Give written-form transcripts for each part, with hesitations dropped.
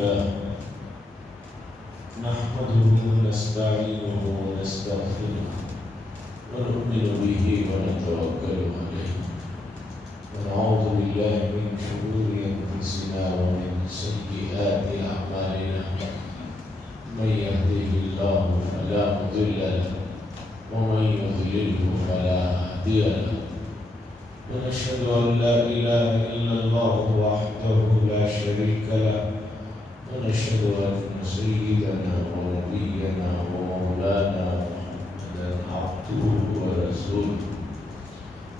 لله نحمده ونستعينه ونستغفره ونؤمن به ونتوكل عليه ونعوذ بالله من شرور أنفسنا ومن سيئات أعمالنا من يهده الله فلا مضل له ومن يضلله فلا هادي له ونشهد أن لا إله إلا الله وحده لا شريك له ونشهد أن سيدنا ونبينا ومولانا محمدا عبده ورسوله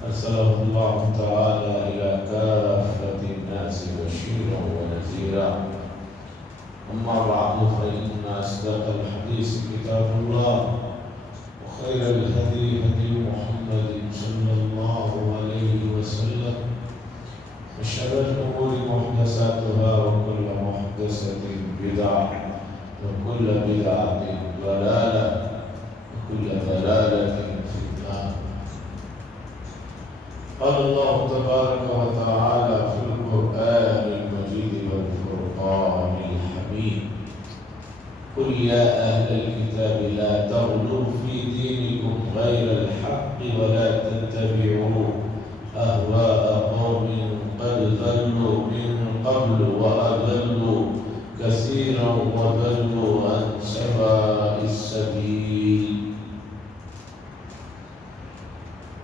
أرسله الله تعالى إلى كافة الناس بشيرا ونذيرا أما بعد فإن أصدق الحديث كتاب الله وخير الهدي هدي محمد صلى الله عليه وسلم وشر الأمور محدثاتها وكل محدثة بدعة وكل بدعة ضلالة وكل ضلالة في النار. قال الله تبارك وتعالى في القرآن المجيد والفرقان الحميد قل يا أهل الكتاب لا تغلوا في دينكم غير الحق ولا تتبعوا أهواء قوم قد ضلوا من قبل وأضلوا كثيرا وضلوا عن سواء السبيل.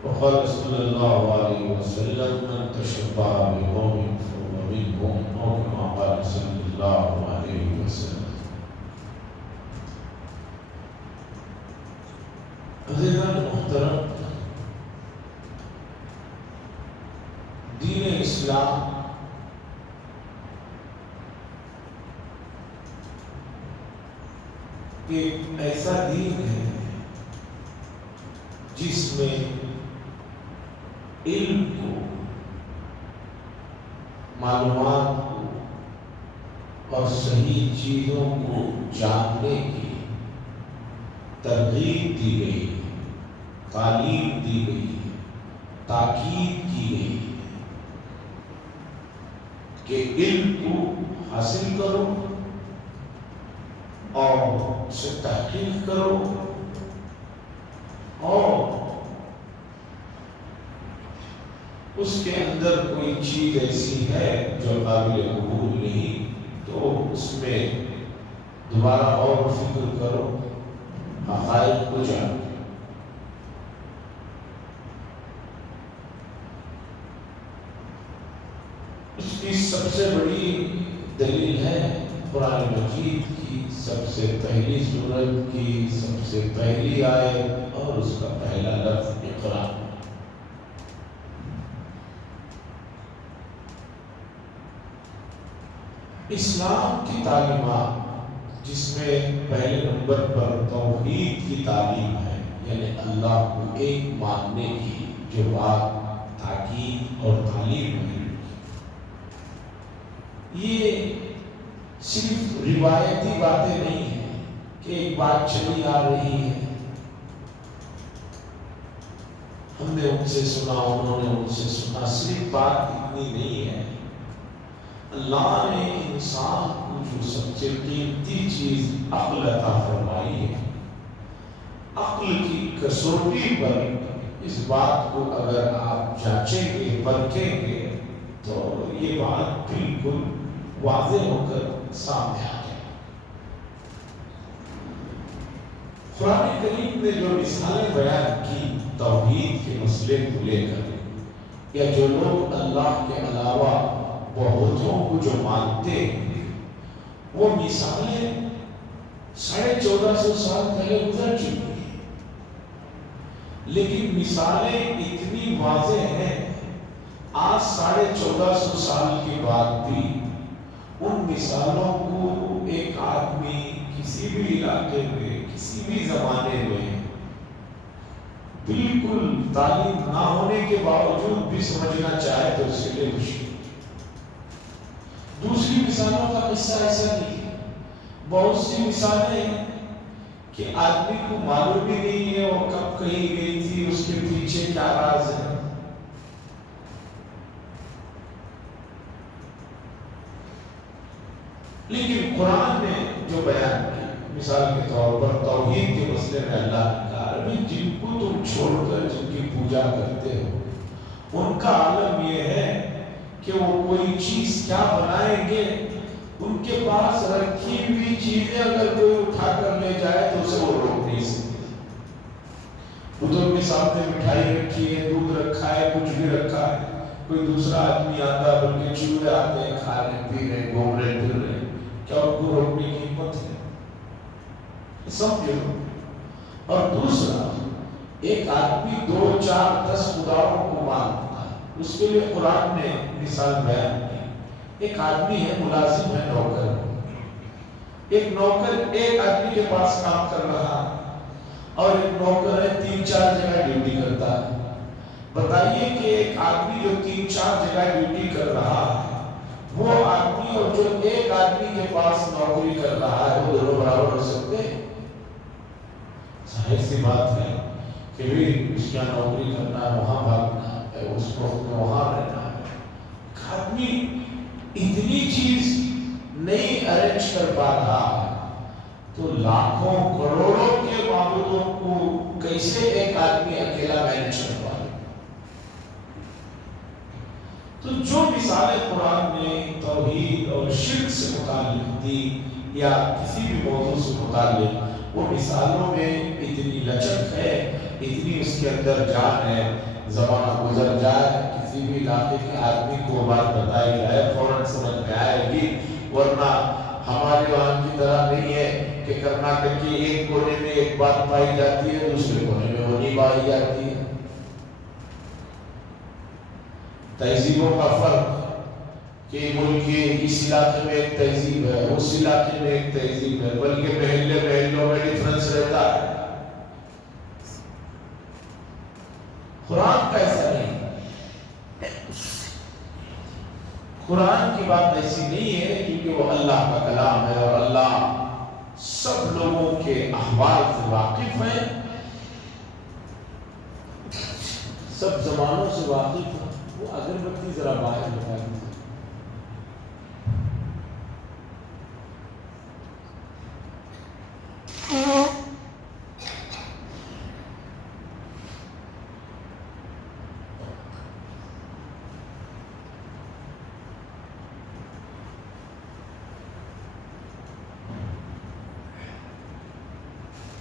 وقال صلى الله عليه وسلم من تشبه بقوم فهو منهم أو كما قال صلى الله عليه وسلم. عزیزان محترم، دین اسلام ایک ایسا دین ہے جس میں علم کو، معلومات کو اور صحیح چیزوں کو جاننے کی ترغیب دی گئی، تعلیم دی گئی، تاکید کی گئی کہ علم کو حاصل کرو اور اسے تحقیق کرو اور اس کے اندر کوئی چیز ایسی ہے جو قابل قبول نہیں تو اس میں دوبارہ اور فکر کرو، حقائق کو جانو۔ اس کی سب سے بڑی دلیل ہے قرآن مجید کی سب سے پہلی سورت کی سب سے پہلی آیت اور اس کا پہلا لفظ اقرا۔ اسلام کی تعلیمات جس میں پہلے نمبر پر توحید کی تعلیم ہے، یعنی اللہ کو ایک ماننے کی جو بات تاکید اور تعلیم ہے، یہ صرف روایتی باتیں نہیں ہیں کہ ایک بات چلی آ رہی ہے، ہم نے ان سے سنا، انہوں نے ان سے سنا، صرف بات اتنی نہیں ہے۔ اللہ نے انسان کو جو سب سے قیمتی چیز عقل عطا فرمائی ہے، عقل کی کسوٹی پر اس بات کو اگر آپ جانچیں گے، پرکھیں گے تو یہ بات بالکل واضح ہو کر سامنے آ جائے۔ قرآن کریم نے جو مثالیں بیان کی توحید کے مسئلے کو لے کر، یا جو لوگ اللہ کے علاوہ بہتوں کو جو مانتے ہیں، وہ مثالیں 1450 سال پہلے گزر چکی ہیں، لیکن مثالیں اتنی واضح ہیں آج 1450 سال کے بعد بھی ان مثالوں کو ایک آدمی کسی بھی علاقے میں کسی بھی زمانے میں بالکل تعلیم نہ ہونے کے باوجود بھی سمجھنا چاہے تو اس کے لیے مشکل۔ دوسری مثالوں کا قصہ ایسا نہیں ہے، بہت سی مثالیں ہیں کہ آدمی کو معلوم بھی نہیں ہے وہ کب کہیں گئی تھی، اس کے پیچھے کیا راز ہے۔ لیکن قرآن نے جو بیان کی، مثال کے طور پر توحید کے مسئلے میں اللہ نے کہا ابھی جن کو تم چھوڑ کر جن کی پوجا کرتے ہو ان کا عالم یہ ہے کہ وہ کوئی چیز کیا بنائیں گے، ان کے پاس رکھی ہوئی چیزیں اگر کوئی اٹھا کر لے جائے تو اسے وہ روک نہیں سکتے۔ بزرگ کے سامنے مٹھائی رکھی ہے، دودھ رکھا ہے، کچھ بھی رکھا ہے، کوئی دوسرا آدمی آتا بلکہ چوہے آتے ہیں، کھا رہے پی رہے گھوم رہے پھر رہے، کیا ان کو روکنے کی ہمت ہے؟ سمجھو۔ اور دوسرا، ایک آدمی 2 4 10 خداؤں کو مانتا ہے، اس کے لیے قرآن نے مثال بیان کی۔ ایک آدمی ہے، ملازم ہے، نوکر، ایک نوکر ایک آدمی کے پاس کام کر رہا ہے اور ایک نوکر ہے 3 4 جگہ ڈیوٹی کرتا ہے۔ بتائیے کہ ایک آدمی جو 3 4 جگہ ڈیوٹی کر رہا ہے، وہ آدمی اور جو ایک آدمی کے پاس نوکری کر رہا ہے، وہ دونوں برابر ہو سکتے ہیں؟ ظاہر سی بات ہے کہ بھی اس کا نوکری کرنا ہے، وہاں بھاگنا ہے، اس وقت میں وہاں رہنا ہے۔ ایک آدمی اتنی چیز نہیں ارینج کر پا رہا ہے تو لاکھوں کروڑوں کے معبودوں کو کیسے ایک آدمی اکیلا مینج کر پا رہا؟ تو جو مثالیں قرآن نے توحید اور شرک سے متعلق دی یا کسی بھی موضوع سے متعلق، وہ مثالوں میں اتنی لچک ہے، اتنی اس کے اندر جان ہے، زمانہ گزر جائے کسی بھی علاقے کے آدمی کو بات بتائی جائے فوراً سمجھ میں آئے گی، ورنہ ہمارے وہاں کی طرح نہیں ہے کہ کرناٹک کے ایک کونے میں ایک بات پائی جاتی ہے، دوسرے کونے میں وہ نہیں پائی جاتی ہے۔ تہذیبوں کا فرق کہ ملک کے اس علاقے میں ایک تہذیب ہے، اس علاقے میں ایک تہذیب ہے، بلکہ محلوں میں ڈیفرنس رہتا ہے۔ قرآن کا ایسا نہیں، قرآن کی بات ایسی نہیں ہے کیونکہ وہ اللہ کا کلام ہے اور اللہ سب لوگوں کے احوال سے واقف ہے، سب زمانوں سے واقف ہے۔ وہ اگربتی ذرا باہر لگا دیجیے۔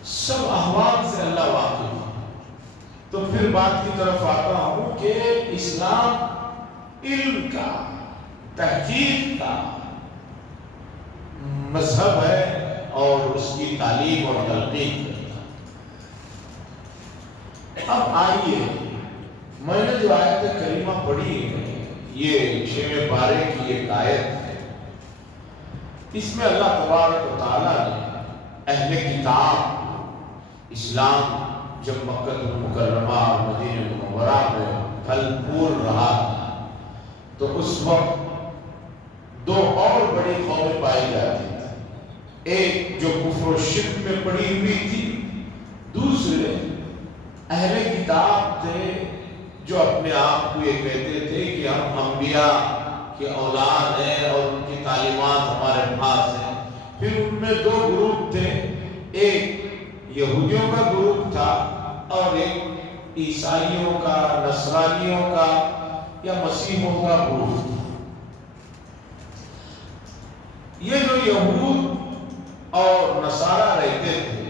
سب احوال سے اللہ واقف ہے۔ تو پھر بات کی طرف آتا ہوں کہ اسلام علم کا، تحقیق کا مذہب ہے اور اس کی تعلیم اور تلقین کرتا ہے۔ اب آئیے، میں نے جو آیت کریمہ پڑھی ہے، یہ 6ویں پارے کی ایک آیت ہے، اس میں اللہ تبارک و تعالیٰ نے اہل کتاب اسلام جب مکہ المکرمہ اور مدینہ منورہ میں پھل پھول رہا تھا تو اس وقت 2 اور بڑی قومیں پائی جاتی تھی، ایک جو کفر و شرک میں پڑی ہوئی تھی، دوسرے اہل کتاب تھے جو اپنے آپ کو یہ کہتے تھے کہ ہم انبیاء کی اولاد ہیں اور ان کی تعلیمات ہمارے پاس ہیں۔ پھر ان میں 2 گروپ تھے، ایک یہودیوں کا گروپ تھا اور ایک عیسائیوں کا، نصرانیوں کا یا مسیحوں کا گروپ تھا۔ یہ جو یہود اور نصارہ رہتے تھے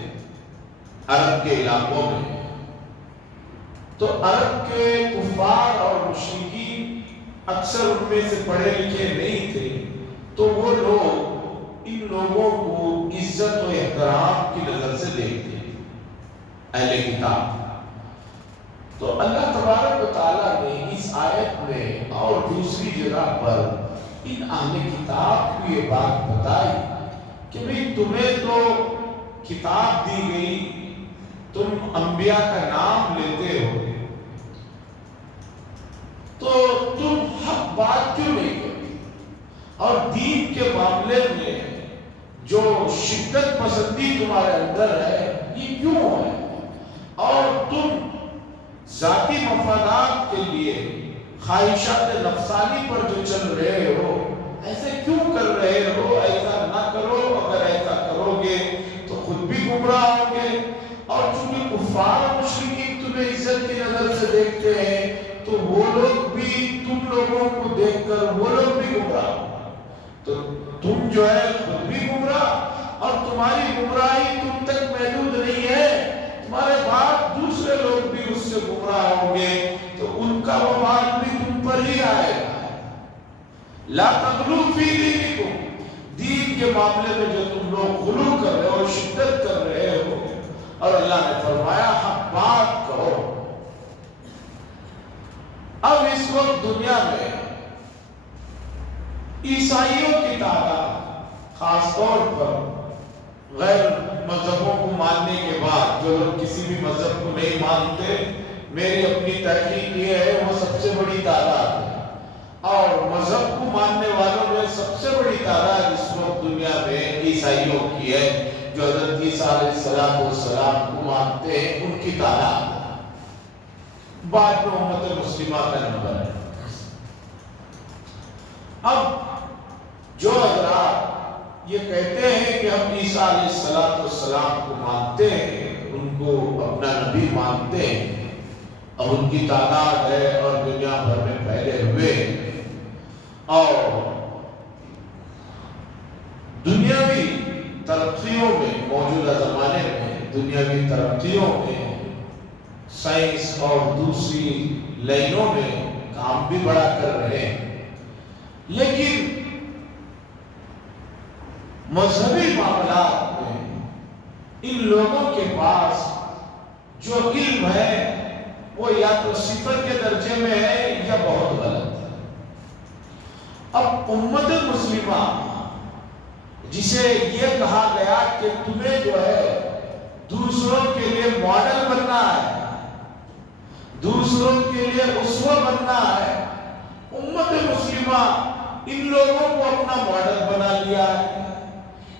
عرب کے علاقوں میں، تو عرب کے کفار اور مشرکین اکثر ان میں سے پڑھے لکھے نہیں تھے، تو وہ لوگ ان لوگوں کو عزت و احترام کی نظر سے دیکھتے ہیں، اہل کتاب۔ تو اللہ تبارک و تعالیٰ نے اس آیت میں اور دوسری جگہ پر ان اہل کتاب کو یہ بات بتائی کہ بھئی تمہیں تو کتاب دی گئی، تم انبیاء کا نام لیتے ہو، تو تم حق بات کیوں نہیں کرتے؟ اور دین کے معاملے میں جو شدت پسندی تمہارے اندر ہے یہ کیوں ہے؟ اور تم ذاتی مفادات کے لیے خواہشات نفسانی پر جو چل رہے ہو، ایسے کیوں کر رہے ہو؟ ایسا نہ کرو، اگر ایسا کرو گے تو خود بھی گمراہ ہوں گے۔ اور چونکہ کفار و مشرکین تمہیں عزت کی نظر سے دیکھتے ہیں تو وہ لوگ بھی تم لوگوں کو دیکھ کر وہ لوگ بھی گمراہ ہوں، تو تم جو ہے خود بھی گمراہ، اور تمہاری گمراہی تم تک محدود نہیں ہے، تمہارے بعد دوسرے لوگ بھی اس سے گمراہ ہوں گے تو ان کا وبال بھی تم پر ہی آئے گا۔ لا تغلو فی دینکم، دین کے معاملے میں جو تم لوگ غلو کر رہے ہو، شدت کر رہے ہو، اور اللہ نے فرمایا حق بات کہو۔ اب اس وقت دنیا میں عیسائیوں کی تعداد، خاص طور پر غیر مذہبوں کو ماننے کے بعد، جو لوگ کسی بھی مذہب کو نہیں مانتے، میری اپنی تحقیق یہ ہے وہ سب سے بڑی تعداد ہے، اور مذہب کو ماننے والوں میں سب سے بڑی تعداد اس وقت دنیا میں عیسائیوں کی ہے، جو حضرت عیسیٰ علیہ السلام کو مانتے ہیں، ان کی تعداد بعد میں امت مسلمہ کا نمبر ہے۔ اب جو حضرات یہ کہتے ہیں کہ ہم عیسیٰ علیہ السلام کو مانتے ہیں، ان کو اپنا نبی مانتے ہیں، اور ان کی تعداد ہے اور دنیا بھر میں پھیلے ہوئے، اور دنیاوی ترقیوں میں، موجودہ زمانے میں دنیاوی ترقیوں میں، سائنس اور دوسری لائنوں میں کام بھی بڑا کر رہے ہیں، لیکن مذہبی معاملات میں ان لوگوں کے پاس جو علم ہے وہ یا تو صفر کے درجے میں ہے یا بہت غلط ہے۔ اب امت مسلمہ جسے یہ کہا گیا کہ تمہیں جو ہے دوسروں کے لیے ماڈل بننا ہے، دوسروں کے لیے اسوہ بننا ہے، امت مسلمہ ان لوگوں کو اپنا ماڈل بنا لیا ہے،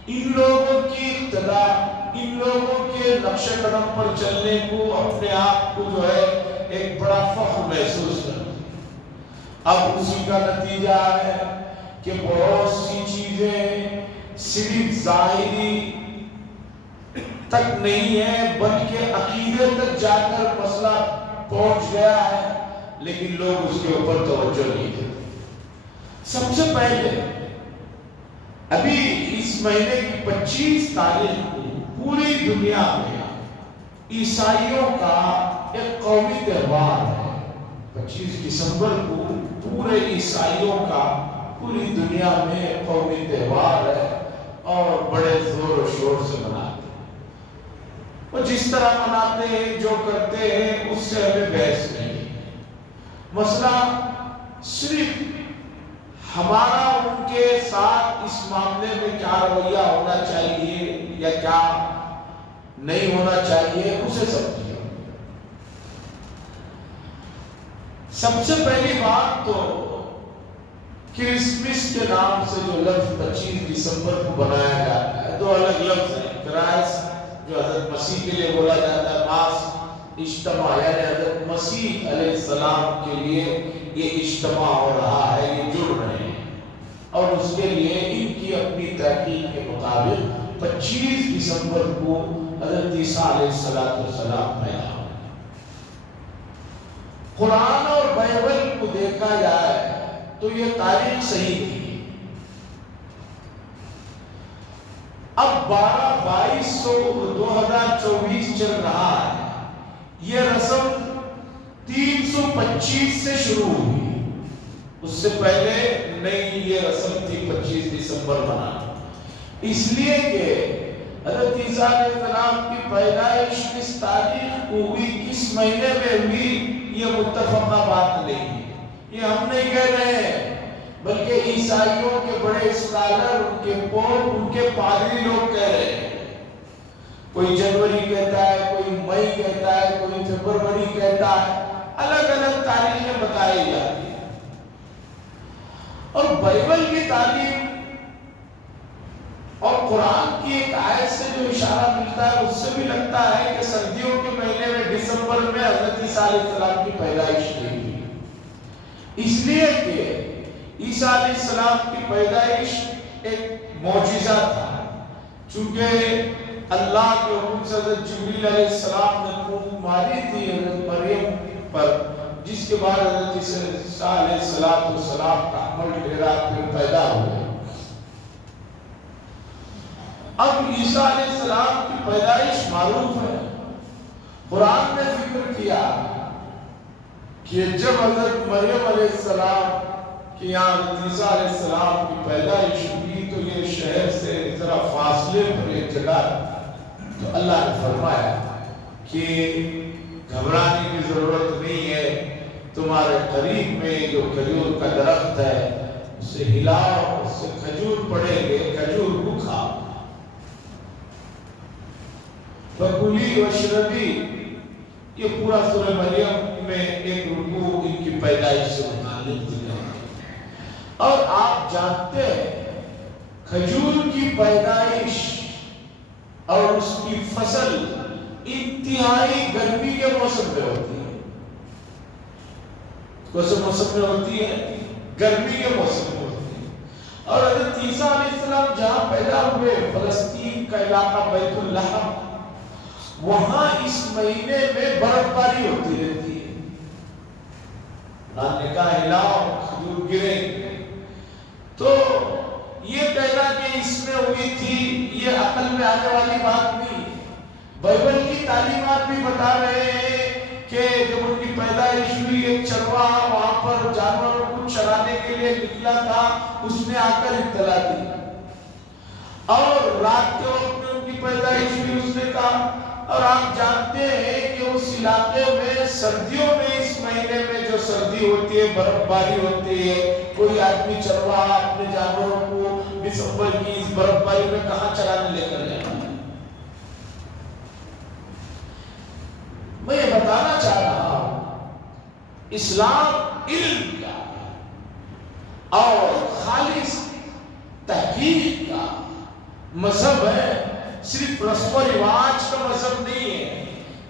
ان لوگوں کی اقتدا، ان لوگوں کے نقش قدم پر چلنے کو اپنے آپ کو جو ہے ایک بڑا فخر محسوس کرتا۔ اب اسی کا نتیجہ ہے کہ بہت سی چیزیں صرف ظاہری تک نہیں ہے بلکہ عقیدے تک جا کر مسئلہ پہنچ گیا ہے، لیکن لوگ اس کے اوپر توجہ نہیں دیتے۔ سب سے پہلے ابھی اس مہینے کی 25 تاریخ کو پوری دنیا میں عیسائیوں کا ایک قومی تہوار ہے۔ 25 دسمبر کو پورے عیسائیوں کا پوری دنیا میں قومی تہوار ہے اور بڑے زور و شور سے مناتے ہیں۔ وہ جس طرح مناتے ہیں، جو کرتے ہیں، اس سے ہمیں بحث نہیں۔ مسئلہ صرف ہمارا ان کے ساتھ اس معاملے میں کیا رویہ ہونا چاہیے یا کیا نہیں ہونا چاہیے، اسے سمجھیے۔ سب سے پہلی بات تو کرسمس کے نام سے جو لفظ 25 دسمبر کو بنایا جاتا ہے، دو الگ لفظ ہیں۔ کرائس جو حضرت مسیح کے لیے بولا جاتا ہے، ماس اجتماع، یعنی حضرت مسیح علیہ السلام کے لیے یہ اجتماع ہو رہا ہے، یہ جڑ رہے ہیں، اور اس کے لیے ان کی اپنی تحقیق کے مطابق 25 دسمبر کو حضرت عیسیٰ علیہ السلام پیدا ہوئے۔ قرآن اور بائبل کو دیکھا جائے تو یہ تاریخ صحیح تھی۔ اب 12/22/2024 چل رہا ہے، یہ رسم 325 سے شروع ہوئی، اس سے پہلے نہیں یہ رسم تھی 25 دسمبر منانا، اس لیے کہ حضرت عیسیٰ علیہ السلام کی پیدائش کس تاریخ کو ہوئی، کس مہینے میں ہوئی، یہ متفقہ بات نہیں ہے۔ یہ ہم نہیں کہہ رہے ہیں، بلکہ عیسائیوں کے بڑے اسکالر، ان کے پوپ، ان کے پادری لوگ کہہ رہے ہیں۔ کوئی جنوری کہتا ہے، کوئی مئی کہتا ہے، کوئی فروری کہتا ہے، الگ الگ تاریخیں بتائی جاتی ہیں۔ اور بائبل کی تعلیم اور قرآن کی ایک آیت سے جو اشارہ ملتا ہے، اس سے بھی لگتا ہے کہ سردیوں کے مہینے میں دسمبر میں حضرت عیسیٰ علیہ السلام کی پیدائش نہیں ہوئی، اس لیے کہ عیسیٰ علیہ السلام کی پیدائش ایک معجزہ تھا، چونکہ اللہ کے حکم سے حضرت جبریل علیہ السلام نے پھونک ماری تھی حضرت مریم پر، جس کے بعد حضرت عیسیٰ علیہ السلام کا حمل ڈھیرا پھر پیدا ہوئے۔ اب عیسیٰ علیہ السلام کی پیدائش معروف ہے، قرآن نے ذکر کیا کہ جب حضرت مریم علیہ السلام کہ یہاں حضرت عیسیٰ علیہ السلام کی پیدائش ہوئی تو یہ شہر سے ذرا فاصلے پر ایک جگہ، تو اللہ نے فرمایا کہ گھبرانے کی ضرورت نہیں ہے، تمہارے قریب میں جو کھجور کا درخت ہے اسے ہلاؤ، اس سے کھجور پڑیں گے، کھجور کو کھاؤ۔ فَكُلِي وَاشْرَبِي، یہ پورا سورہ مریم میں ایک رکوع ان کی پیدائش سے متعلق ہے۔ اور آپ جانتے ہیں کھجور کی پیدائش اور اس کی فصل انتہائی گرمی کے موسم میں ہوتی ہے۔ کون سے موسم میں ہوتی ہے؟ گرمی کے موسم میں ہوتی ہے۔ اور حضرت عیسیٰ علیہ السلام جہاں پیدا ہوئے، فلسطین کا علاقہ بیت اللحم، وہاں اس مہینے میں برف باری ہوتی رہتی ہے، نے کہا ہلاؤ کھجور گرے۔ تو یہ کہنا کہ اس میں ہوئی تھی یہ عقل میں آنے والی بات نہیں، بائبل کی تعلیمات بھی بتا رہے ہیں کہ جب ان کی پیدائش ہوئی ایک چرواہا وہاں پر جانوروں کو چرانے کے لیے نکلا تھا، اس نے آ کر اطلاع دی، اور رات کے وقت میں ان کی پیدائش ہوئی، اس نے کہا۔ اور آپ جانتے ہیں کہ اس علاقے میں سردیوں میں اس مہینے میں جو سردی ہوتی ہے، برف باری ہوتی ہے، کوئی آدمی چرواہا اپنے جانوروں کو دسمبر کی اس برف باری میں کہاں چرانے لے کر جائے؟ میں یہ بتانا چاہ رہا ہوں اسلام علم کا اور خالص تحقیق کا مذہب ہے، صرف رسم و رواج کا مذہب نہیں ہے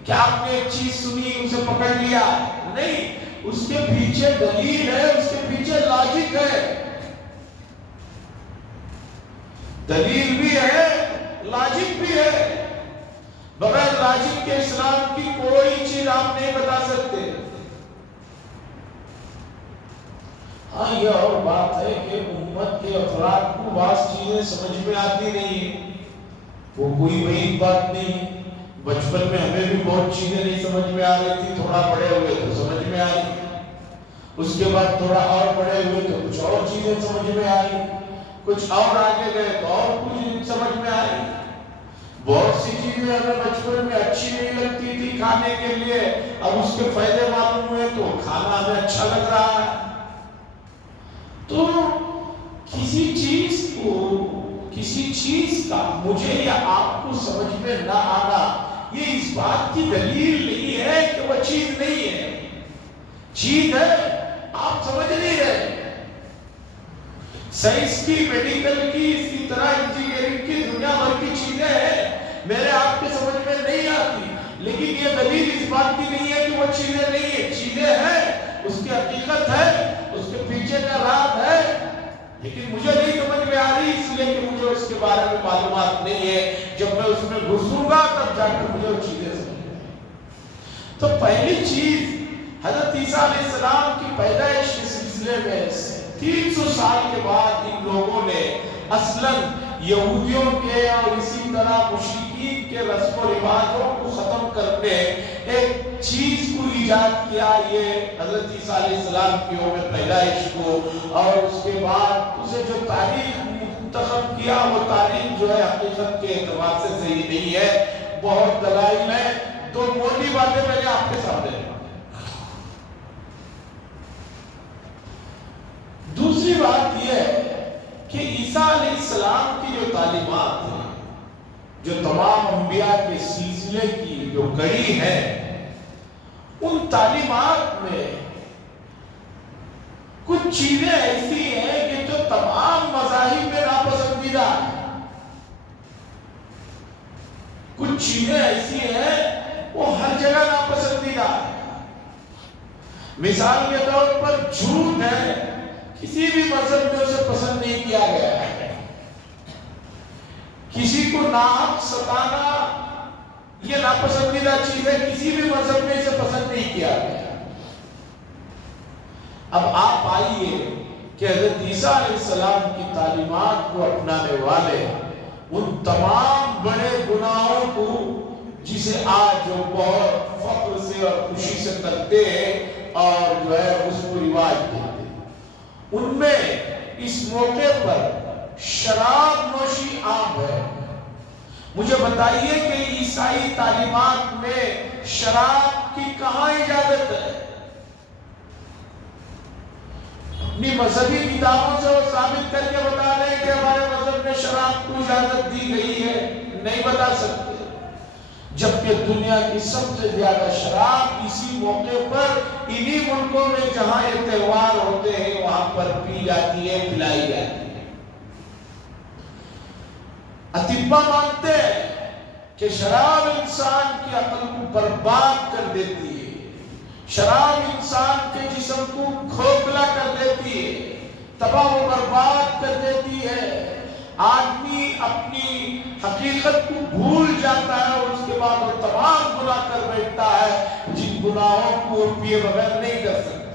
کہ آپ نے ایک چیز سنی اسے پکڑ لیا، نہیں، اس کے پیچھے دلیل ہے، اس کے پیچھے لاجک ہے، دلیل بھی ہے، لاجک بھی ہے۔ بغیر لاجک کے اسلام کی کوئی چیز آپ نہیں بتا سکتے۔ ہاں یہ اور بات ہے کہ امت کے افراد کو بعض چیزیں سمجھ میں آتی نہیں ہیں، وہ کوئی بعید بات نہیں۔ بچپن میں ہمیں بھی بہت چیزیں نہیں سمجھ میں آ رہی تھی، تھوڑا بڑے ہوئے تو سمجھ میں آئی، اس کے بعد تھوڑا اور بڑے ہوئے تو کچھ اور چیزیں سمجھ میں آئی، کچھ اور آگے گئے تو اور کچھ سمجھ میں آئی۔ بہت سی چیزیں ہمیں بچپن میں اچھی نہیں لگتی تھی کھانے کے لیے، اب اس کے فائدے معلوم ہوئے تو کھانا ہمیں اچھا لگ رہا ہے۔ تو کسی چیز کا مجھے یا آپ کو سمجھ میں نہ آنا یہ اس بات کی دلیل نہیں ہے کہ وہ چیز نہیں ہے، چیز ہے، آپ سمجھ نہیں رہے۔ سائنس کی، میڈیکل کی، اسی طرح انجینئرنگ کی، دنیا بھر کی چیزیں ہیں، میرے آپ کے سمجھ میں نہیں آتی، لیکن یہ دلیل اس بات کی نہیں ہے کہ وہ چیزیں نہیں ہیں، چیزیں ہیں، اس کی حقیقت ہے، اس کے پیچھے کا راز ہے، لیکن مجھے نہیں سمجھ میں آ رہی اس لیے کہ مجھے اس کے بارے میں معلومات نہیں ہے۔ جب میں اس میں گھسوں گا تب جا کر مجھے وہ چیزیں سمجھ میں آئیں۔ تو پہلی چیز حضرت عیسیٰ علیہ السلام کی پیدائش کے سلسلے میں 300 سال کے بعد ان لوگوں نے اصلاً یہودیوں کے اور اسی طرح مشرکین کے رسم و رواجوں کو ختم کرنے ایک چیز کو ایجاد کیا، یہ حضرت عیسیٰ علیہ السلام کی یوم پیدائش کو، اور اس کے بعد اسے جو تاریخ منتخب کیا وہ تاریخ جو ہے حقیقت کے اعتبار سے صحیح نہیں ہے، بہت دلائل ہیں۔ دو موٹی باتیں میں نے آپ کے سامنے۔ دوسری بات یہ ہے کہ عیسیٰ علیہ السلام کی جو تعلیمات ہیں، جو تمام انبیاء کے سلسلے کی جو کڑی ہے، ان تعلیمات میں کچھ چیزیں ایسی ہیں کہ جو تمام مذاہب میں ناپسندیدہ ہیں، کچھ چیزیں ایسی ہیں وہ ہر جگہ ناپسندیدہ ہے۔ مثال کے طور پر جھوٹ ہے کسی بھی مذہب میں اسے پسند نہیں کیا گیا ہے. کسی کو ناحق ستانا یہ ناپسندیدہ چیز ہے، کسی بھی مذہب میں اسے پسند نہیں کیا گیا. اب آپ آئیے کہ حضرت عیسیٰ علیہ السلام کی تعلیمات کو اپنانے والے ان تمام بڑے گناہوں کو جسے آج جو بہت فخر سے اور خوشی سے کرتے ہیں اور جو ہے اس کو رواج دیتے ہیں، ان میں اس موقع پر شراب نوشی عام ہے. مجھے بتائیے کہ عیسائی تعلیمات میں شراب کی کہاں اجازت ہے؟ اپنی مذہبی کتابوں سے وہ ثابت کر کے بتا دیں کہ ہمارے مذہب میں شراب کو اجازت دی گئی ہے؟ نہیں بتا سکتے. جبکہ دنیا کی سب سے زیادہ شراب اسی موقع پر انہی ملکوں میں جہاں یہ تہوار ہوتے ہیں وہاں پر پی جاتی ہے، پلائی جاتی ہے. اطباء مانتے ہیں کہ شراب انسان کی عقل کو برباد کر دیتی ہے، شراب انسان کے جسم کو کھوکھلا کر دیتی ہے، تباہ و برباد کر دیتی ہے. آدمی اپنی حقیقت کو بھول جاتا ہے اور اس کے بعد وہ تمام گناہ کر بیٹھتا ہے جن گناہوں کو وہ پیے بغیر نہیں کر سکتا.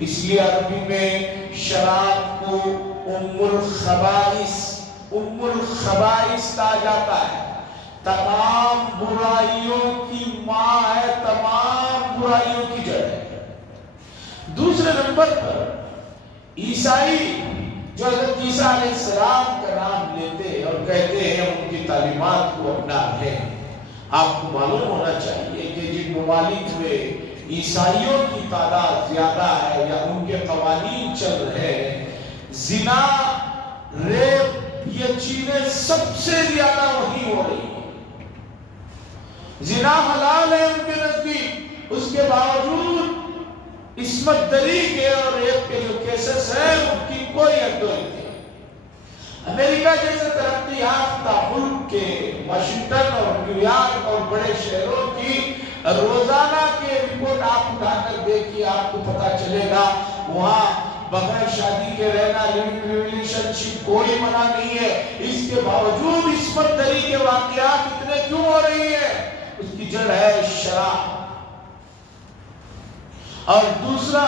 اس لیے عربی میں شراب کو ام الخبائث کہا جاتا ہے. تمام برائیوں کی ماں ہے، تمام برائیوں کی جڑ ہے. دوسرے نمبر پر عیسائی جو حضرت عیسیٰ علیہ السلام کا نام لیتے ہیں اور کہتے ہیں ہم ان کی تعلیمات کو اپنا رہے ہیں. آپ کو معلوم ہونا چاہیے کہ جن ممالک میں عیسائیوں کی تعداد زیادہ ہے یا ان کے قوانین چل رہے ہیں، زنا، ریپ، یہ چیزیں سب سے زیادہ وہی ہو رہی ہیں. زنا حلال ہے ان کے نزدیک، اس کے باوجود عصمت دری کے اور ریپ کے جو کیسز ہیں ان کی کوئی حد و نہیں. امریکہ جیسے ترقی یافتہ ملک کے واشنگٹن اور نیو یارک اور بڑے شہروں کی روزانہ کے رپورٹ آپ اٹھا کر دیکھیے، آپ کو پتا چلے گا وہاں بغیر شادی کے رہنا، لیونگ ریلیشن شپ کوئی منع نہیں ہے. اس کے باوجود عصمت دری کے واقعات اتنے کیوں ہو رہی ہیں؟ اس کی جڑ ہے شراب. اور دوسرا،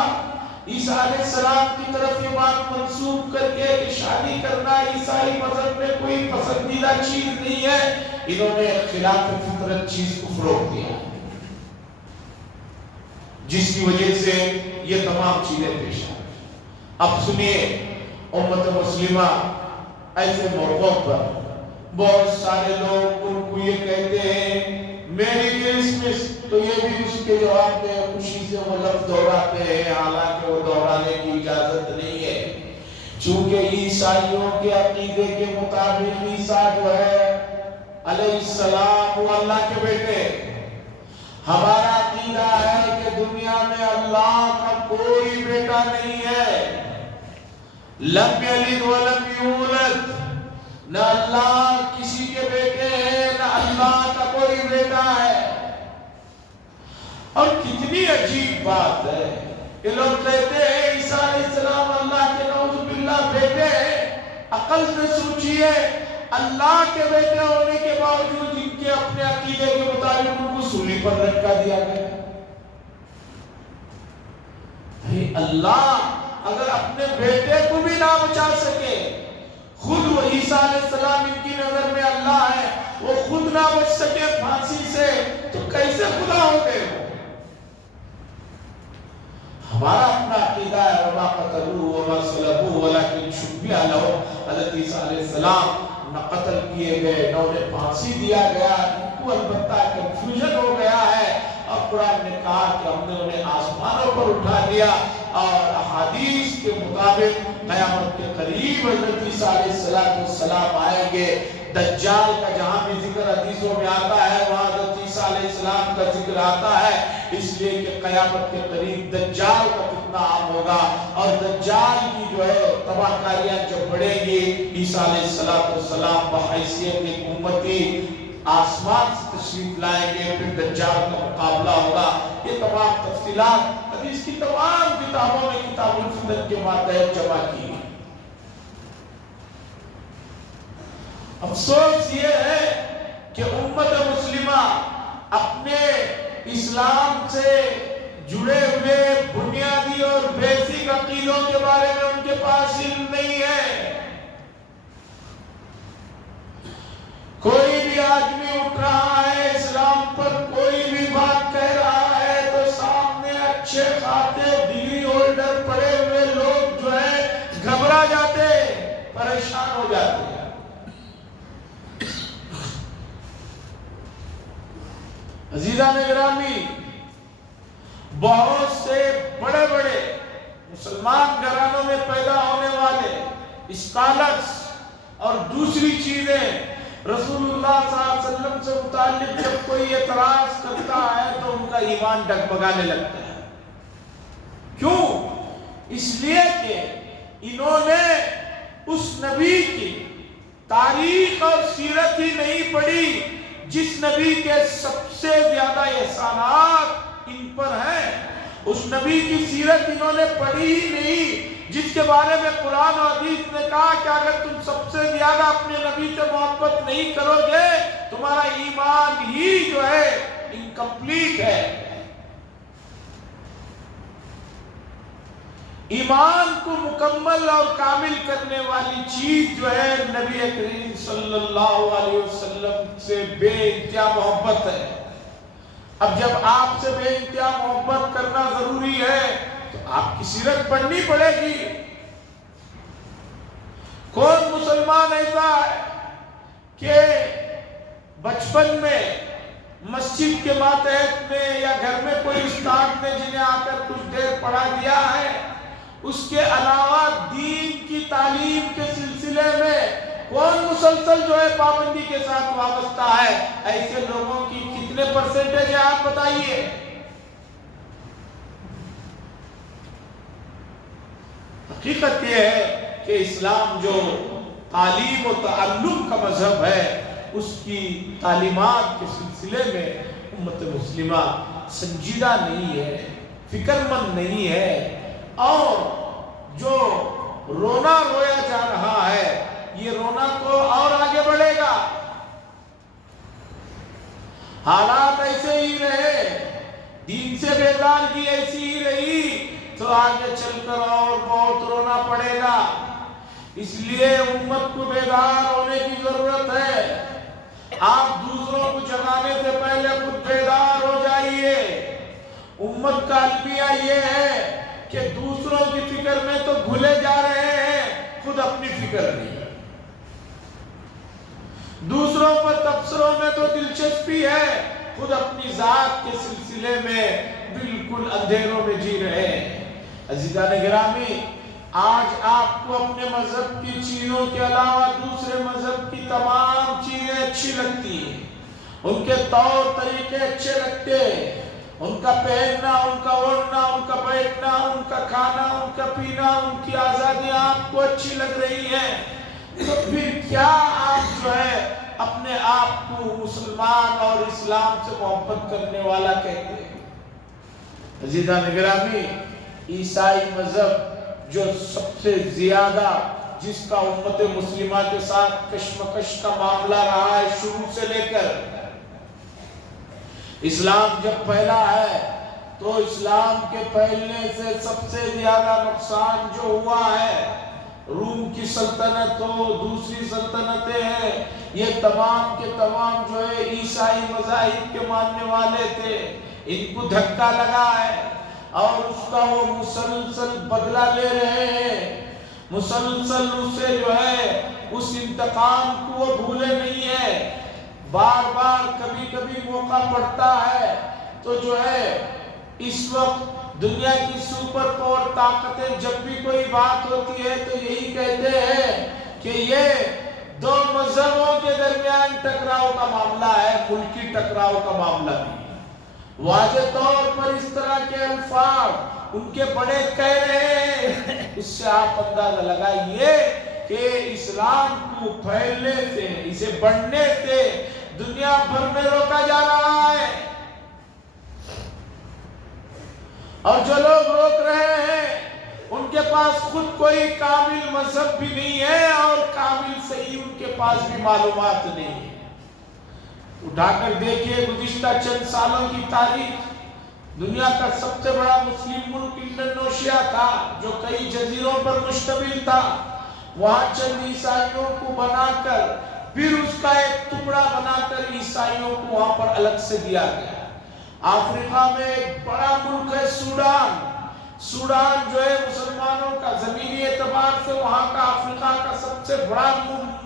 عیسیٰ علیہ السلام کی طرف یہ بات منسوب کر کے کہ شادی کرنا عیسائی مذہب میں کوئی پسندیدہ چیز نہیں ہے، انہوں نے خلاف فطرت چیز کو فروغ دیا، جس کی وجہ سے یہ تمام چیزیں پیش آئی. اب سنیے، امت مسلمہ ایسے موقعوں پر بہت سارے لوگ ان کو یہ کہتے ہیں میری کرسمس، تو یہ بھی اس کے جواب میں خوشی سے وہ لفظ دہراتے ہیں، حالانکہ وہ دہرانے کی اجازت نہیں ہے. چونکہ عیسائیوں کے عقیدے کے مطابق عیسیٰ جو ہے علیہ السلام وہ اللہ کے بیٹے. ہمارا عقیدہ ہے کہ دنیا میں اللہ کا کوئی بیٹا نہیں ہے، لم یلد ولم یولد، نہ اللہ کسی کے بیٹے ہیں، نہ اللہ کا کوئی بیٹا ہے. اور کتنی عجیب بات ہے کہ لوگ کہتے ہیں عیسیٰ علیہ السلام اللہ کے نعوذ باللہ بیٹے ہیں. عقل سے سوچئے، اللہ کے بیٹے ہونے کے باوجود ان کے اپنے عقیدے کے مطابق ان کو سولی پر لٹکا دیا گیا. اللہ اگر اپنے بیٹے کو بھی نہ بچا سکے، خود وہ عیسیٰ علیہ السلام ان کی نظر میں اللہ ہے، وہ خود نہ بچ سکے پھانسی سے، تو کیسے خدا ہو گئے؟ ہمارا اپنا عقیدہ ہے وما قتلوه وما صلبوه ولكن شبه له. حضرت عیسیٰ علیہ السلام نہ قتل کیے گئے نہ انہیں پھانسی دیا گیا. ان کو البتہ کنفیوژن ہو گیا ہے، اور قرآن نے کہا کہ ہم نے انہیں آسمانوں پر اٹھا دیا. اور احادیث کے مطابق قیامت کے قریب حضرت عیسیٰ علیہ السلام آئیں گے. دجال کا جہاں بھی ذکر حدیثوں میں آتا ہے وہاں حضرت عیسیٰ علیہ السلام کا ذکر آتا ہے، اس لیے کہ قیامت کے قریب دجال کا فتنہ عام ہوگا، اور دجال کی جو ہے تباہ کاریاں جب بڑھیں گی، عیسیٰ علیہ السلام بحیثیت ایک امتی آسمان سے تشریف لائیں گے، پھر دجال کا مقابلہ ہوگا. یہ تمام تفصیلات حدیث کی تمام کتابوں میں کتاب الفتن کے ماتحت جمع کی. افسوس یہ ہے کہ امت مسلمہ اپنے اسلام سے جڑے ہوئے بنیادی اور بیسک عقیدوں کے بارے میں ان کے پاس علم نہیں ہے. کوئی بھی آدمی اٹھ رہا ہے اسلام پر کوئی بھی بات کہہ رہا ہے تو سامنے اچھے خاطر ڈگری ہولڈر پڑے ہوئے لوگ جو ہے گھبرا جاتے, پریشان ہو جاتے ہیں. عزیزان گرامی, بہت سے بڑے بڑے مسلمان گھرانوں میں پیدا ہونے والے اسکالرز اور دوسری چیزیں رسول اللہ صلی اللہ علیہ وسلم سے متعلق جب کوئی اعتراض کرتا ہے تو ان کا ایمان ڈگمگانے لگتا ہے. کیوں؟ اس لیے کہ انہوں نے اس نبی کی تاریخ اور سیرت ہی نہیں پڑھی جس نبی کے سب سے زیادہ احسانات ان پر ہیں. اس نبی کی سیرت انہوں نے پڑھی ہی نہیں جس کے بارے میں قرآن و حدیث نے کہا کہ اگر تم سب سے زیادہ اپنے نبی سے محبت نہیں کرو گے تمہارا ایمان ہی جو ہے انکمپلیٹ ہے. ایمان کو مکمل اور کامل کرنے والی چیز جو ہے نبی کریم صلی اللہ علیہ وسلم سے بے انتہا محبت ہے. اب جب آپ سے بے انتہا محبت کرنا ضروری ہے تو آپ کی سیرت پڑھنی پڑے گی. کون مسلمان ایسا ہے کہ بچپن میں مسجد کے ماتحت میں یا گھر میں کوئی استاد نے جنہیں آ کر کچھ دیر پڑھا دیا ہے, اس کے علاوہ دین کی تعلیم کے سلسلے میں کون مسلسل جو ہے پابندی کے ساتھ وابستہ ہے؟ ایسے لوگوں کی کتنے پرسنٹیج ہے آپ بتائیے. حقیقت یہ ہے کہ اسلام جو تعلیم و تعلم کا مذہب ہے اس کی تعلیمات کے سلسلے میں امت مسلمہ سنجیدہ نہیں ہے, فکر مند نہیں ہے, اور جو رونا رویا جا رہا ہے یہ رونا تو اور آگے بڑھے گا. حالات ایسے ہی رہے, دین سے بیزارگی ایسی ہی رہی تو آگے چل کر اور بہت رونا پڑے گا. اس لیے امت کو بیدار ہونے کی ضرورت ہے. آپ دوسروں کو جگانے سے پہلے خود بیدار ہو جائیے. امت کا المیہ یہ ہے کہ دوسروں کی فکر میں تو گھلے جا رہے ہیں, خود اپنی فکر نہیں. دوسروں پر تبصروں میں تو دلچسپی ہے, خود اپنی ذات کے سلسلے میں بالکل اندھیروں میں جی رہے ہیں. عزیزان گرامی, آج آپ کو اپنے مذہب کی چیزوں کے علاوہ دوسرے مذہب کی تمام چیزیں اچھی لگتی ہیں, ان کے طور طریقے اچھے لگتے ہیں, ان کا پہننا, ان کا اوڑھنا, ان کا بیٹھنا, ان کا کھانا, ان کا پینا, ان کی آزادیاں آپ کو اچھی لگ رہی ہیں, تو پھر کیا آپ جو ہے اپنے آپ کو مسلمان اور اسلام سے محبت کرنے والا کہتے ہیں؟ عزیزان گرامی, عیسائی مذہب جو سب سے زیادہ جس کا امت مسلمہ کے ساتھ کشمکش کا معاملہ رہا ہے شروع سے لے کر, اسلام جب پھیلا ہے تو اسلام کے پھیلنے سے سب سے زیادہ نقصان جو ہوا ہے روم کی سلطنت ہو, دوسری سلطنتیں ہیں, یہ تمام کے تمام جو ہے عیسائی مذاہب کے ماننے والے تھے, ان کو دھکا لگا ہے اور اس کا وہ مسلسل بدلہ لے رہے ہیں. مسلسل اسے جو ہے اس انتقام کو وہ بھولے نہیں ہے. بار بار کبھی کبھی موقع پڑتا ہے تو جو ہے اس وقت دنیا کی سپر پاور طاقتیں جب بھی کوئی بات ہوتی ہے تو یہی کہتے ہیں کہ یہ دو مذہبوں کے درمیان ٹکراؤ کا معاملہ ہے, ملکی ٹکراؤ کا معاملہ نہیں. واضح طور پر اس طرح کے الفاظ ان کے بڑے کہہ رہے ہیں, اس سے آپ اندازہ لگائیے کہ اسلام کو پھیلنے سے, اسے بڑھنے سے دنیا بھر میں روکا جا رہا ہے. اور جو لوگ روک رہے ہیں ان کے پاس خود کوئی کامل مذہب بھی نہیں ہے اور کامل صحیح ان کے پاس بھی معلومات نہیں ہے۔ اٹھا کر دیکھیے گزشتہ چند سالوں کی تاریخ، دنیا کا سب سے بڑا مسلم ملک انڈونیشیا تھا جو کئی جزیروں پر مشتمل تھا، وہاں چند عیسائیوں کو بنا کر پھر اس کا ایک ٹکڑا بنا کر عیسائیوں کو وہاں پر الگ سے دیا گیا۔ افریقہ میں ایک بڑا ملک ہے سوڈان، سوڈان جو ہے مسلمانوں کا زمینی اعتبار سے وہاں کا افریقہ کا سب سے بڑا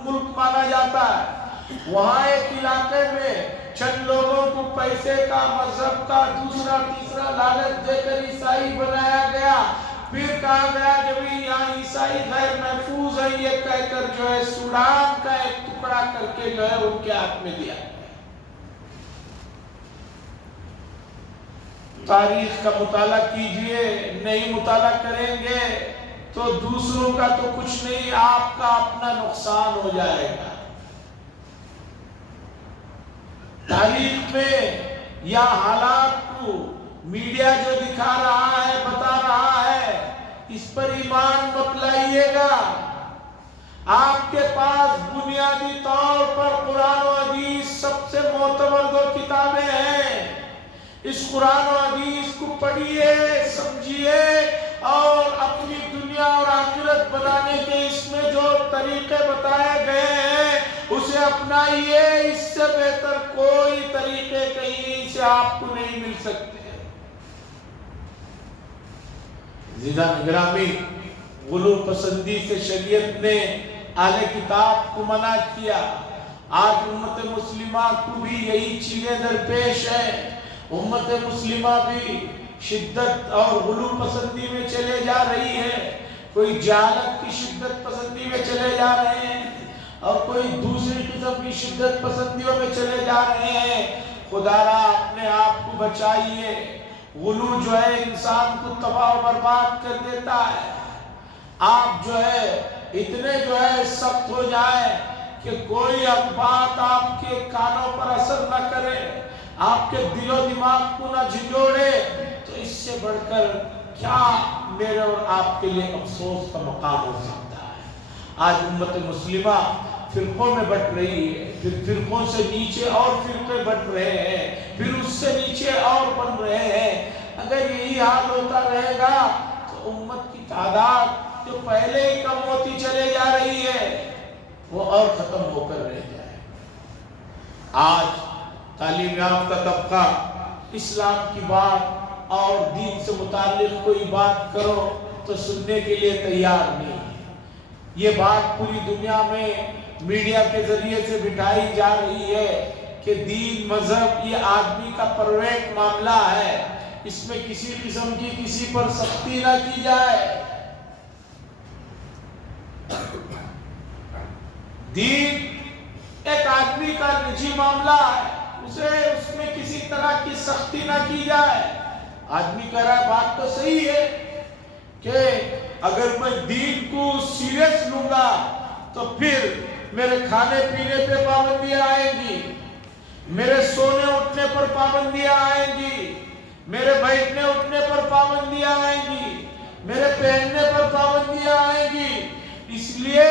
ملک مانا جاتا ہے۔ وہاں ایک علاقے میں چند لوگوں کو پیسے کا، مذہب کا، دوسرا تیسرا لالچ دے کر عیسائی بنایا گیا، پھر کہا گیا کہ بھی یہاں عیسائی غیر محفوظ ہے، یہ کہہ کر جو ہے سوڈان کا ایک ٹکڑا کر کے جو ہے ان کے ہاتھ میں دیا۔ تاریخ کا مطالعہ کیجئے، نہیں مطالعہ کریں گے تو دوسروں کا تو کچھ نہیں، آپ کا اپنا نقصان ہو جائے گا۔ تاریخ میں یا حالات کو میڈیا جو دکھا رہا ہے، بتا رہا ہے، اس پر ایمان مت لائیے گا۔ آپ کے پاس بنیادی طور پر قرآن و حدیث سب سے معتبر دو کتابیں ہیں، اس قرآن و حدیث کو پڑھیے، سمجھیے اور اپنی دنیا اور آخرت بنانے کے اس میں جو طریقے بتائے گئے ہیں اسے اپنائیے، اس سے بہتر کوئی طریقے کہیں سے آپ کو نہیں مل سکتے۔ عزیزان گرامی، غلو پسندی سے شریعت نے اہل کتاب کو منع کیا، آج امت مسلمہ کو بھی یہی چیزیں درپیش ہیں۔ امت مسلمہ بھی شدت اور غلو پسندی میں چلے جا رہی ہے، کوئی جہالت کی شدت پسندی میں چلے جا رہے ہیں اور کوئی دوسری قسم کی شدت پسندیوں میں چلے جا رہے ہیں۔ خدا را اپنے آپ کو بچائیے، غلو جو ہے انسان کو تباہ و برباد کر دیتا ہے۔ آپ جو ہے اتنے جو ہے سخت ہو جائیں کہ کوئی بات آپ کے کانوں پر اثر نہ کرے، آپ کے دل و دماغ کو نہ جھنجھوڑے، تو اس سے بڑھ کر کیا میرے اور آپ کے لیے افسوس کا مقام ہو سکتا ہے۔ آج امت مسلمہ فرقوں میں بٹ رہی ہے، پھر فرقوں سے نیچے اور فرقے بٹ رہے ہیں، پھر اس سے نیچے اور بن رہے ہیں۔ اگر یہی حال ہوتا رہے گا تو امت کی تعداد جو پہلے ہی کم ہوتی چلے جا رہی ہے وہ اور ختم ہو کر رہ جائے۔ آج تعلیم یافتہ طبقہ اسلام کی بات اور دین سے متعلق کوئی بات کرو تو سننے کے لیے تیار نہیں۔ یہ بات پوری دنیا میں میڈیا کے ذریعے سے بٹھائی جا رہی ہے کہ دین مذہب یہ آدمی کا پرائیویٹ معاملہ ہے، اس میں کسی قسم کی کسی پر سختی نہ کی جائے۔ دین ایک آدمی کا نجی معاملہ ہے، اس میں کسی طرح کی سختی نہ کی جائے۔ آدمی کہہ رہا ہے بات تو صحیح ہے کہ اگر میں دین کو سیریس لوں گا تو پھر میرے کھانے پینے پہ پابندیاں آئیں گی، میرے سونے اٹھنے پر پابندیاں آئیں گی، میرے بیٹھنے اٹھنے پر پابندیاں آئیں گی، میرے پہننے پر پابندیاں آئیں گی۔ اس لیے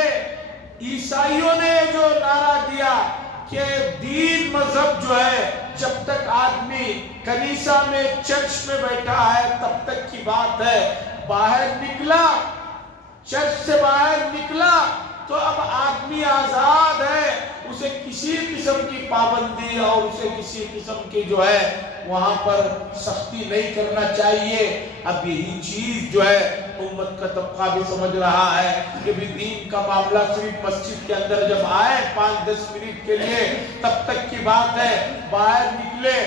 عیسائیوں نے جو نعرہ دیا کہ دین مذہب جو ہے جب تک آدمی کنیسہ میں چرچ میں بیٹھا ہے تب تک کی بات ہے، باہر نکلا، چرچ سے باہر نکلا تو اب آدمی آزاد ہے، اسے کسی قسم کی پابندی اور اسے کسی قسم کی جو ہے وہاں پر سختی نہیں کرنا چاہیے۔ اب یہی چیز جو ہے امت کا طبقہ بھی سمجھ رہا ہے کہ بھی دین کا معاملہ صرف مسجد کے اندر جب آئے 5-10 منٹ کے لیے تب تک کی بات ہے، باہر نکلے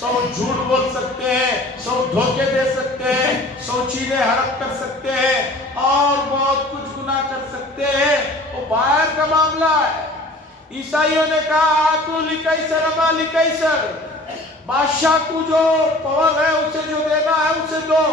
100 جھوٹ بول سکتے ہیں، 100 دھوکے دے سکتے ہیں، 100 چیزیں ہڑپ کر سکتے ہیں اور بہت کچھ گناہ کر سکتے ہیں، وہ باہر کا معاملہ ہے۔ عیسائیوں نے کہا آتو لکیسر اما لکیسر، بادشاہ کو جو پاور ہے اسے جو دینا ہے اسے دو،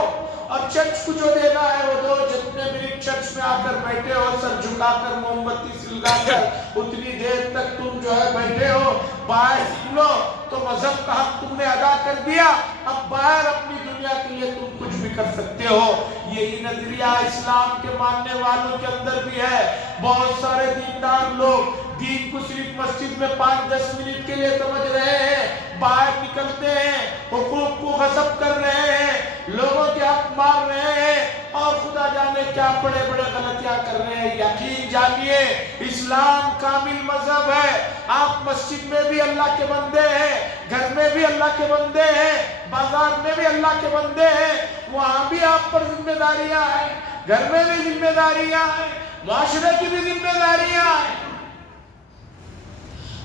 اور چرچ کو جو دینا ہے وہ دو۔ جتنے منٹ چرچ میں آ کر بیٹھے ہو سر جھکا کر موم بتی سلگا کر اتنی دیر تک تم جو ہے بیٹھے ہو، باہر نکلو تو مذہب کا حق تم نے ادا کر دیا، اب باہر اپنی دنیا دنیا کے لیے تم کچھ بھی کر سکتے ہو. یہی نظریہ اسلام کے ماننے والوں کے اندر بھی ہے. بہت سارے دیندار لوگ دین کو صرف مسجد میں 5-10 منٹ کے لیے سمجھ رہے ہیں, باہر نکلتے ہیں حقوق کو غصب کر رہے ہیں, لوگوں کے حق مار رہے ہیں اور خدا جانے کیا بڑے بڑے غلطیاں کر رہے ہیں. یقین جانیے اسلام کامل مذہب ہے. آپ مسجد میں بھی اللہ کے بندے ہیں, گھر میں بھی اللہ کے بندے ہیں, بازار میں بھی اللہ کے بندے ہیں. وہاں بھی آپ پر ذمہ داریاں ہیں, گھر میں بھی ذمہ داریاں ہیں, معاشرے کی بھی ذمہ داریاں ہیں.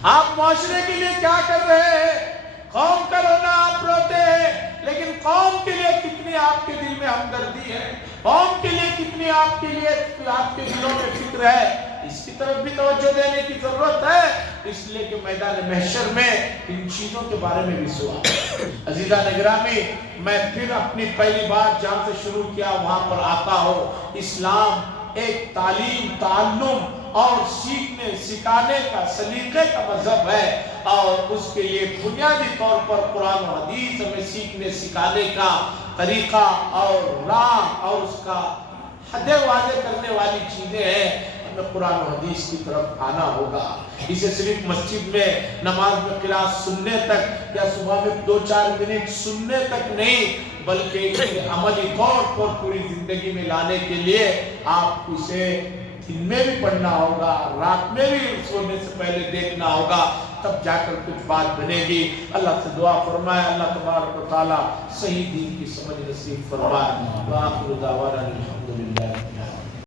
آپ معاشرے کے لیے کیا کر رہے ہیں؟ قوم کا رونا آپ روتے ہیں, لیکن قوم کے لیے کتنی آپ کے دل میں ہمدردی ہے, قوم کے لیے کتنی آپ کے لیے آپ کے دلوں میں فکر ہے, اس کی طرف بھی توجہ دینے کی ضرورت ہے. اس لیے کہ میدان محشر میں ان چیزوں کے بارے میں بھی سوال. عزیزان گرامی, میں پھر اپنی پہلی بات جہاں سے شروع کیا وہاں پر آتا ہوں. اسلام ایک تعلیم, تعلم اور سیکھنے سکھانے کا سلیقے کا مذہب ہے, اور اس کے لیے بنیادی طور پر قرآن و حدیث ہمیں سیکھنے سکھانے کا طریقہ اور راہ اور اس کا حد واضح کرنے والی چیزیں ہیں. ہمیں قرآن و حدیث کی طرف آنا ہوگا. اسے صرف مسجد میں نماز میں قرات سننے تک یا صبح میں 2-4 منٹ سننے تک نہیں, بلکہ اسے عملی طور پر پوری زندگی میں لانے کے لیے آپ اسے دن میں بھی پڑھنا ہوگا, رات میں بھی سونے سے پہلے دیکھنا ہوگا, تب جا کر کچھ بات بنے گی. اللہ سے دعا فرمائے اللہ تبارک و تعالی صحیح دین کی سمجھ نصیب فرمائے. وآخر دعوانا الحمدللہ.